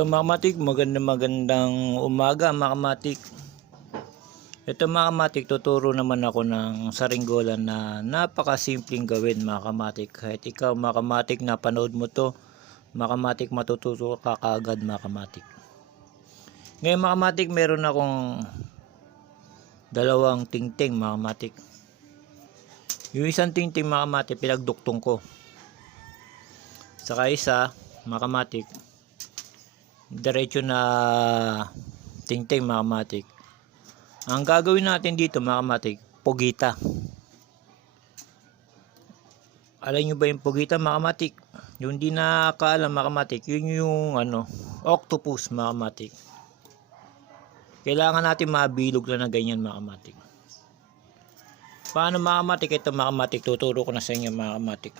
Yo mga kamatik, magandang magandang umaga mga kamatik. Ito mga kamatik, tuturo naman ako ng saringgolan na napakasimpleng gawin mga kamatik. Kahit ikaw mga kamatik na panood mo to, mga kamatik matututo ka kaagad mga kamatik. Ngayon mga kamatik, meron akong dalawang tingting mga kamatik. Yung isang tingting mga kamatik, pinagduktong ko. Saka isa, mga kamatik, diretso na tingting mga kamatik. Ang gagawin natin dito mga kamatik, pugita. Alam nyo ba yung pugita mga kamatik? Yung di nakakaalam mga kamatik, yun yung ano, octopus mga kamatik. Kailangan natin mabilog na ganyan mga kamatik. Paano mga kamatik? Ito mga kamatik, tuturo ko na sa inyo mga kamatik.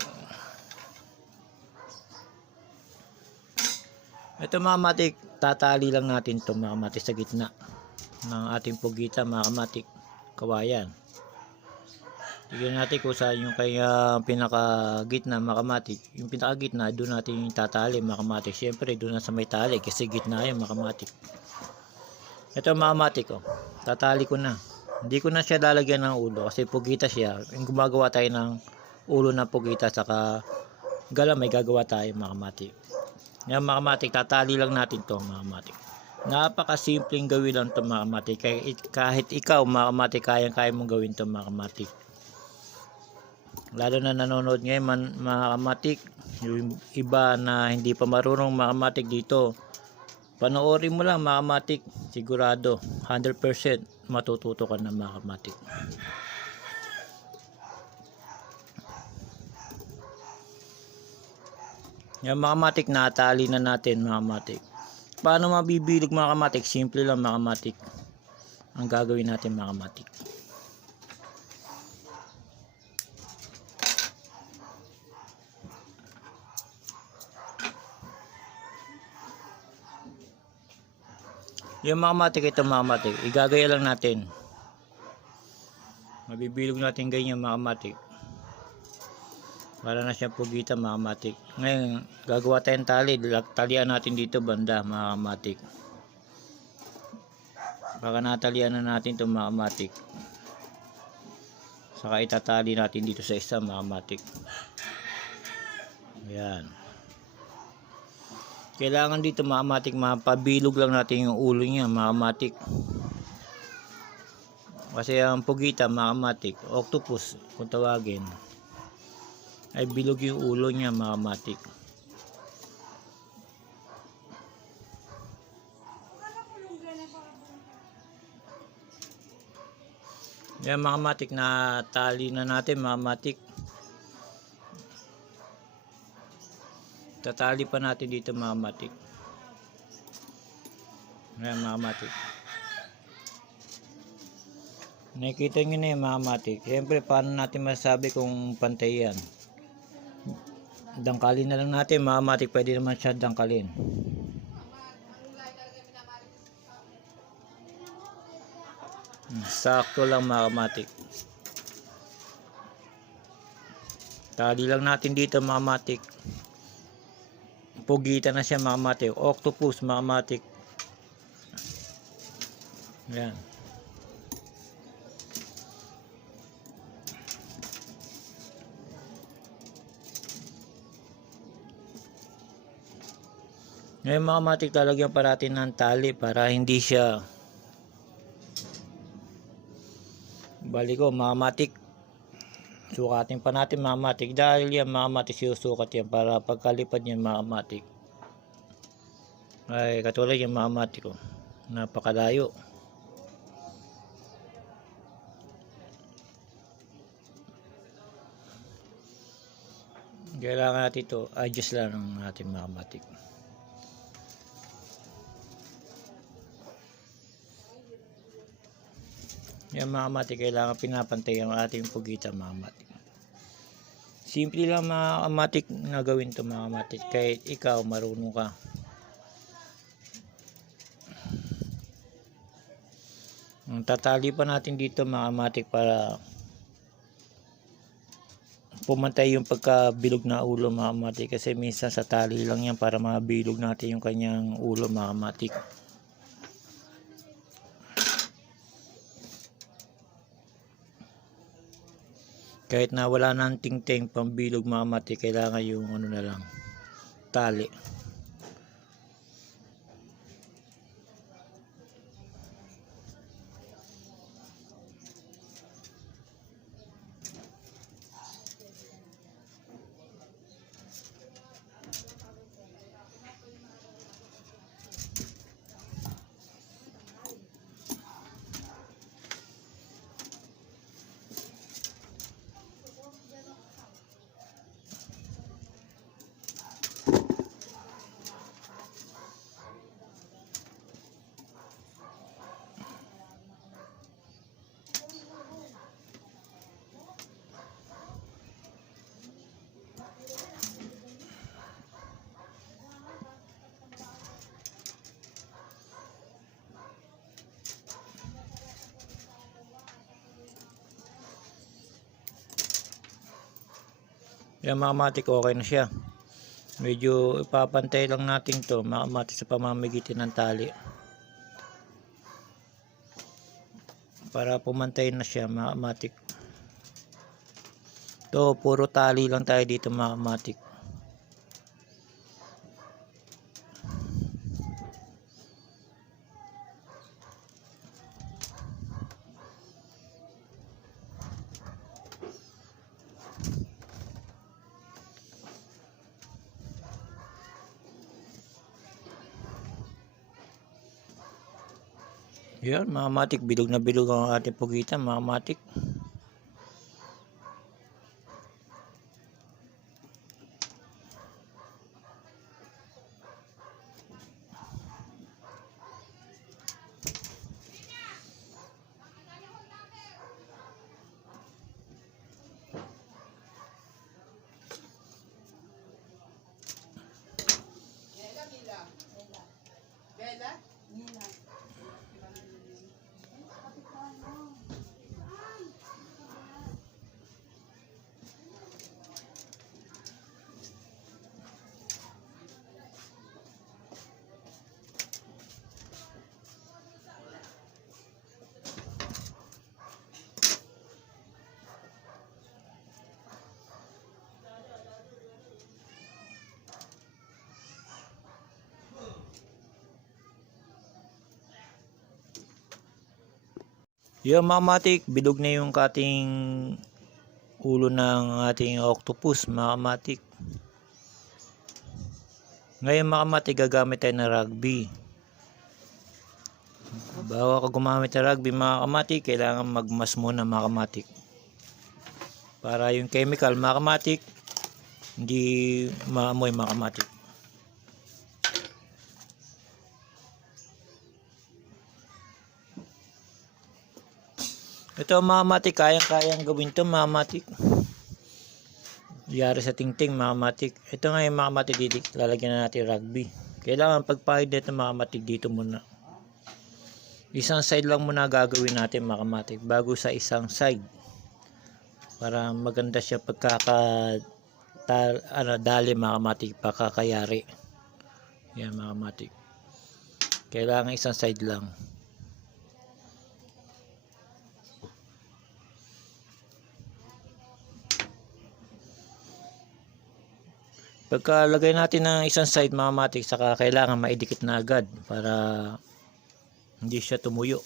Ito mga kamatik, tatali lang natin to mga kamatik sa gitna ng ating pugita mga kamatik, kawayan. Tignan natin kung saan yung kaya pinaka gitna mga kamatik. Yung pinaka gitna, doon natin yung tatali mga kamatik. Siyempre, doon na sa may tali kasi gitna yun mga kamatik. Ito mga kamatik, oh. tatali ko na. Hindi ko na siya lalagyan ng ulo kasi pugita siya. Yung gumagawa tayo ng ulo ng pugita saka gala may gagawa tayo mga kamatik. Yan mga kamatik, tatali lang natin to mga kamatik. Napakasimpleng gawin lang to mga kamatik. Kahit, ikaw mga kamatik, kayang kaya mong gawin to mga kamatik. Lalo na nanonood ngayon man, mga kamatik, yung iba na hindi pa marunong mga kamatik dito. Panoorin mo lang mga kamatik, sigurado 100% matututo ka na mga kamatik. Yan mga kamatik, natali na natin mga kamatik. Paano mabibilog mga kamatik? Simple lang mga kamatik. Ang gagawin natin mga kamatik. Yung mga kamatik, ito mga kamatik. Igagaya lang natin. Mabibilog natin ganyan mga kamatik. Para na siya pugita mga kamatik. Ngayon, gagawa tayong tali. Talian natin dito banda mga kamatik. Baka natalian na natin itong mga kamatik. Saka itatali natin dito sa isa mga kamatik. Ayan. Kailangan dito mga kamatik, mapabilog lang natin yung ulo niya mga kamatik. Kasi ang pugita mga kamatik, octopus kung tawagin ay bilog yung ulo niya mga matik. Yan mga matik na tali na natin mga matik. Tatali pa natin dito mga matik. Yan mga matik. Nakikita nyo na yung mga matik. Siyempre, paano natin masabi kung pantay yan? Dangkalin na lang natin, mga matik. Pwede naman siya dangkalin. Hmm, Sakto lang mga matik. Tali lang natin dito mga matik. Pugita na siya mga matik. Octopus mga matik. Yan. Ngayon mga matik talagyan pa natin ng tali para hindi siya bali ko mga matik. Sukatin pa natin mga matik. Dahil yan mga matik sinusukat yan para pagkalipad yan mga matik. Ay katulad yung mga matik ko napakalayo. Kailangan natin ito adjust lang ng ating mga matik Yan mga mati, kailangan pinapantay ang ating pugita mga mati. Simple lang mga kamatik na gawin to mga mati. Kahit ikaw marunong ka. Ang Tatali pa natin dito mga kamatik para pumantay yung pagkabilog na ulo mga kamatik kasi minsan sa tali lang yan para mabilog natin yung kanyang ulo mga kamatik kahit na wala nang tingting pambilog mga kamatik kailangan yung ano na lang tali Yan mga okay na siya. Medyo ipapantay lang natin to mga sa pamamagitan ng tali. Para pumantay na siya mga. To, puro tali lang tayo dito mga. Yan, mga matik, bilog na bilog ang ating pugitan, mga matik. Yan mga matik, bilog na yung kating ulo ng ating octopus, mga matik. Ngayon mga matik, gagamit tayo ng rugby. Bago ka gumamit ng rugby mga kamatik, kailangan magmas muna mga kamatik. Para yung chemical mga kamatik, hindi maamoy mga kamatik. Ito mga matik, kayang-kayang gawin to mga matik. Yari sa tingting mga matik. Ito nga yung mga matik, didik, lalagyan na natin rugby. Kailangan pagpahid nito mga matik dito muna. Isang side lang muna gagawin natin mga matik bago sa isang side. Para maganda siya pagkaka tal, ano, dali mga matik, pagkakayari. Yan mga matik. Kailangan isang side lang. Pagkalagay natin ng isang side mga matik, saka kailangan maidikit na agad para hindi siya tumuyo.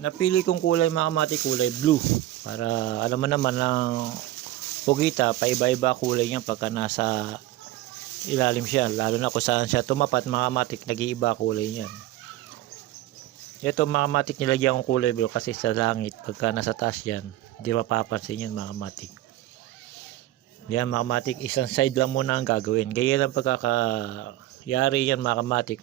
Napili kong kulay mga matik, kulay blue. Para alam mo naman ng pugita, paiba-iba kulay niya pagka nasa ilalim siya. Lalo na kung saan siya tumapat mga matik, nag-iiba kulay niyan. Ito mga matik nilagyan kong kulay blue kasi sa langit, pagka nasa taas yan, hindi mapapansin yan mga matik. Yan mga kamatik, isang side lang muna ang gagawin. Gaya lang pagkakayari yan mga kamatik.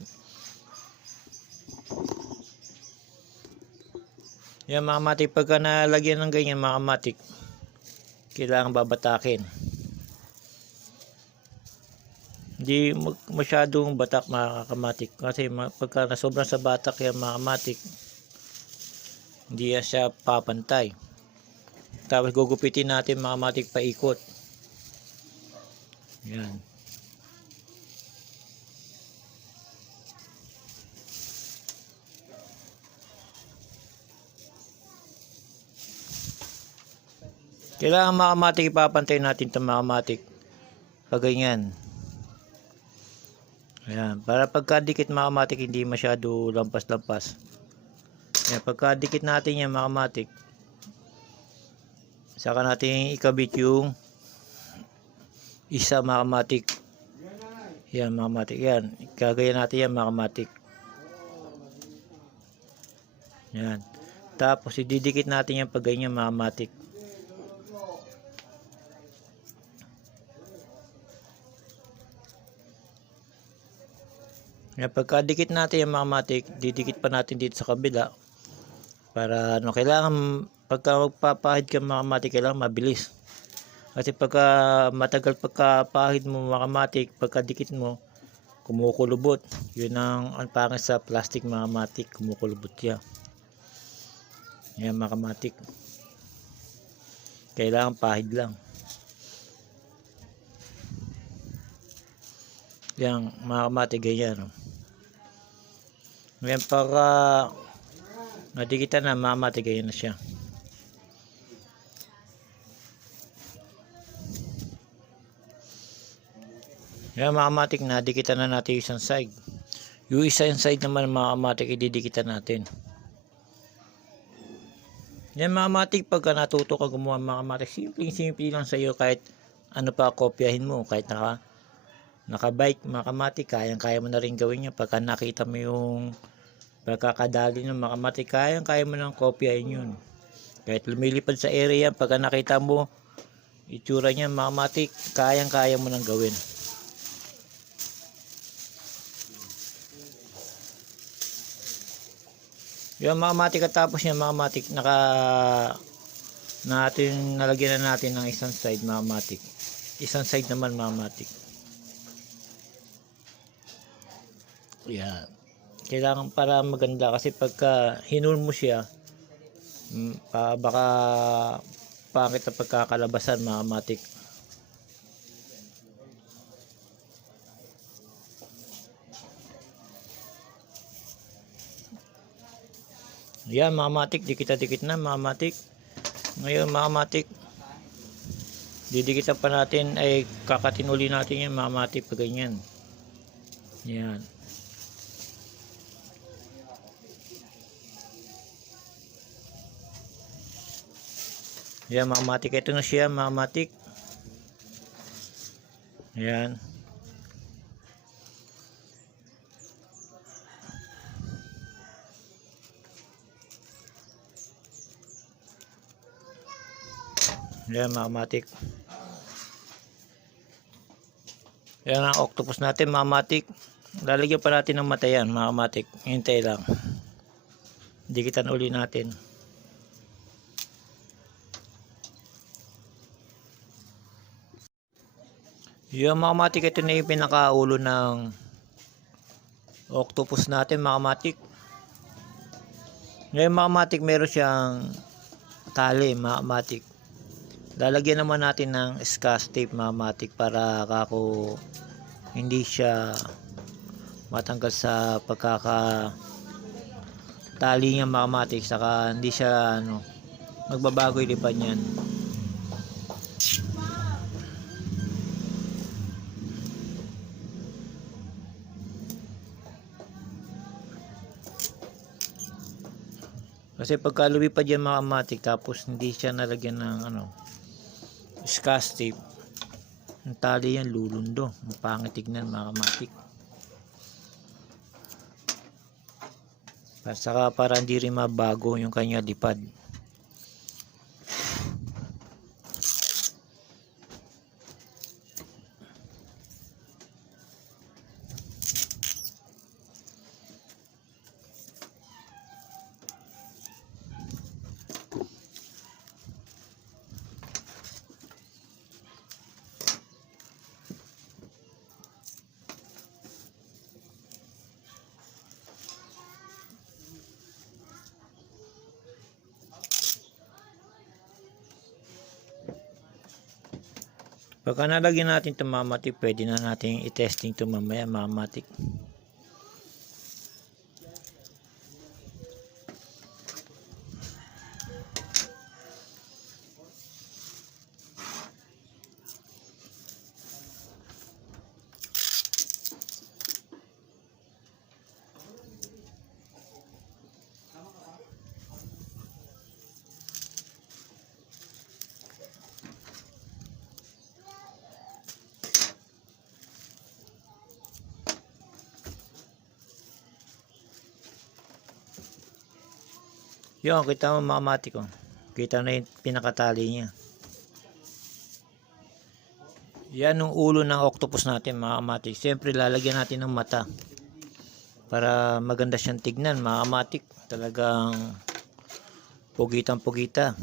Yan mga kamatik, pagka nalagyan ng ganyan mga kamatik, kailangan babatakin. Hindi masyadong batak mga kamatik. Kasi pagka nasobran sa batak yan mga kamatik, hindi yan siya papantay. Tapos gugupitin natin mga matik paikot. Yan. Kailangan mga matik ipapantay natin itong mga matik. Pag ganyan. Ayan. Para pagkadikit mga matik hindi masyado lampas-lampas. Ayan. Pagkadikit natin yan mga matik. Saka natin ikabit yung isa mga matik. Yan mga. Yan. Kagaya natin yan mga. Yan. Tapos ididikit natin yan pag ganyan mga matik. Yan, pagkadikit natin yung mga matik, didikit pa natin dito sa kabila. Para ano, kailangan pagka magpapahid ka mga matik, kailangan mabilis. Kasi pagka matagal pagkapahid mo mga matik, pagkadikit mo, kumukulubot. Yun ang, ang pangit sa plastic mga matik, kumukulubot yan. Yan mga matik. Kailangan pahid lang. Yan, mga matik ganyan. Ngayon para nadikitan na mamatigay na siya. Yan mga matik na dikitan na natin yung isang side. Yung isang side naman mga matik ididikitan natin. Yan mga matik pagka natuto ka gumawa mga matik simple simple lang sa iyo kahit ano pa kopyahin mo kahit naka nakabike mga kamatik kayang kaya mo na rin gawin yan pagka nakita mo yung pagkakadali ng mga kamatik kayang kaya mo nang kopyahin yun kahit lumilipad sa area pagka nakita mo itsura niya mga kamatik kayang kaya mo nang gawin yung mga matik katapos yan mga naka natin nalagyan na natin ng isang side mga isang side naman mga matik Yan. Kailangan para maganda kasi pagka hinul mo siya, mm, pa, baka pangit na pagkakalabasan mga. Yan mga matik, dikita-dikit na mga matik. Ngayon mga matik, didikitan pa natin ay kakatinuli natin yan mga matik pag ganyan. Yan. Yan mga matik. Ito na siya mga matik. Yan. Yan mga matik. Yan ang octopus natin mga matik. Lalagyan pa natin ng mata yan mga matik. Hintay lang. Dikitan uli natin. Yung mga matik, ito na yung pinakaulo ng octopus natin mga matik. Ngayon mga matik, meron siyang tali mga matik. Lalagyan naman natin ng scotch tape mga matik para kako hindi siya matanggal sa pagkaka tali niya mga matik saka hindi siya ano magbabago yung lipad niyan. Kasi pagka lumipad yan mga matik tapos hindi siya nalagyan ng ano scotch tape ang tali yan lulundo. Ang pangit tignan mga matik saka para hindi rin mabago yung kanya lipad Pagka nalagyan natin itong mga matik, pwede na natin i-testing ito mamaya mga Yun, kita mo mga matik oh. Kita na yung pinakatali niya. Yan yung ulo ng octopus natin mga kamatik. Siyempre lalagyan natin ng mata. Para maganda siyang tignan mga kamatik. Talagang pugitang pugita.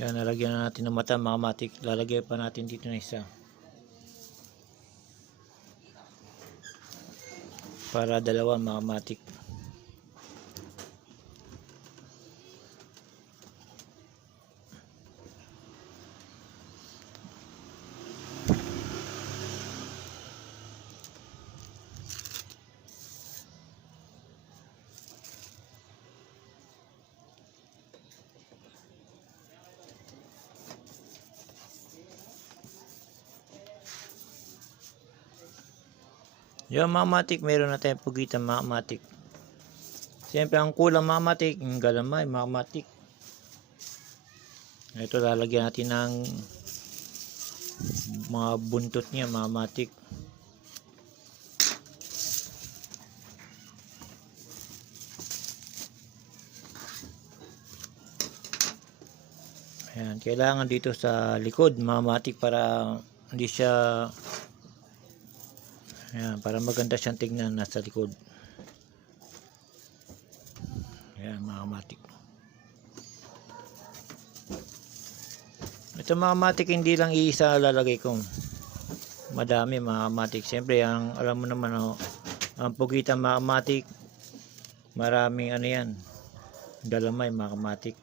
Yan, nalagyan na natin ng mata mga kamatik. Lalagyan pa natin dito na isa. Para dalawa mga kamatik. Yung mga matik, meron na tayong pugitan mga matik. Siyempre, ang kulang mga matik, yung galamay, mga matik. Ito, lalagyan natin ng mga buntot niya, mga matik. Ayan, kailangan dito sa likod, mga matik, para hindi siya Ayan, para maganda siyang tignan nasa likod. Ayan, mga matik. Ito mga matik, hindi lang iisa lalagay ko. Madami mga matik. Siyempre, ang alam mo naman, oh, ang pugitan mga matik, maraming ano yan, dalamay mga matik.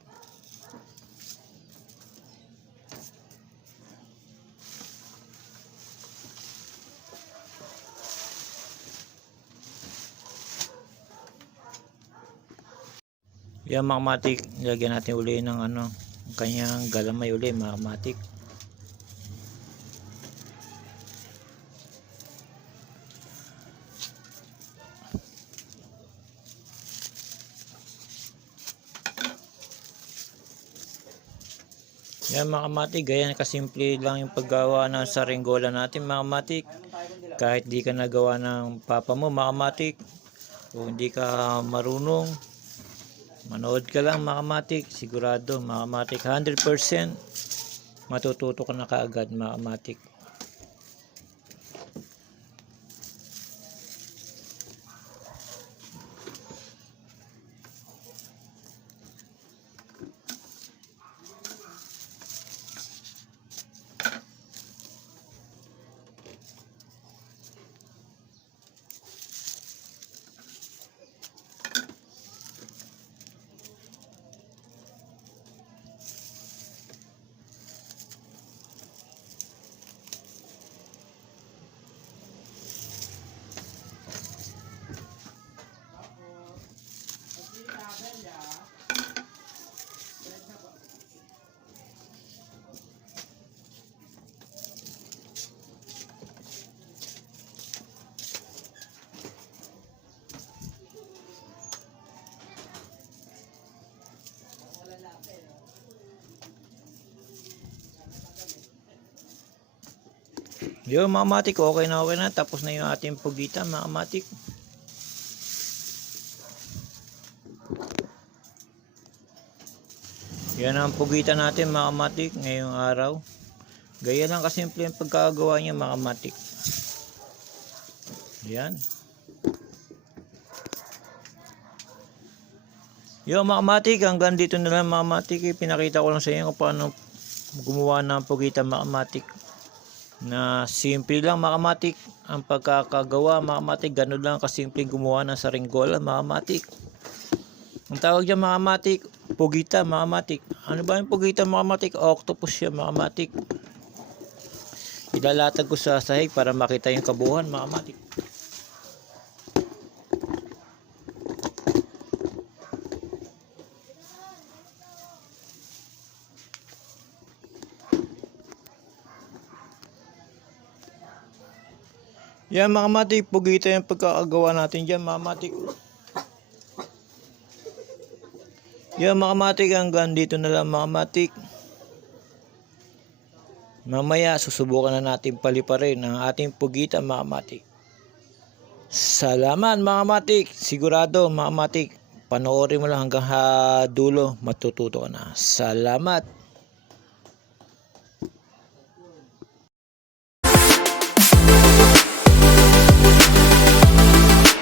Yan mga matik, nilagyan natin uli ng ano, ang kanyang galamay uli mga matik. Yan mga matik, ganyan kasimple lang yung paggawa ng saringgola natin mga. Kahit di ka nagawa ng papa mo mga matik, o hindi ka marunong, Manood ka lang mga kamatik, sigurado mga kamatik 100% matututo ka na kaagad mga Yo mga matik, okay na okay na. Tapos na yung ating pugitan mga matik. Yan ang pugitan natin mga matik ngayong araw. Gaya lang kasimple yung pagkagawa niya mga matik. Yan. Yo mga kamatik, hanggang dito na lang mga kamatik. eh. Pinakita ko lang sa inyo kung paano gumawa ng pugita mga kamatik. Na simple lang mga kamatik. Ang pagkakagawa mga kamatik, ganun lang kasimple gumawa ng saringgola mga kamatik. Ang tawag dyan mga kamatik, pugita mga kamatik. Ano ba yung pugita mga kamatik? Octopus siya mga kamatik. Ilalatag ko sa sahig para makita yung kabuhan mga Yan mga matik, pugita yung pagkakagawa natin dyan mga matik. Yan mga matik, hanggang dito na lang mga matik. Mamaya susubukan na natin paliparin ang ating pugita mga matik. Salamat mga matik, sigurado mga matik. Panoorin mo lang hanggang ha dulo, matututo ka na. Salamat.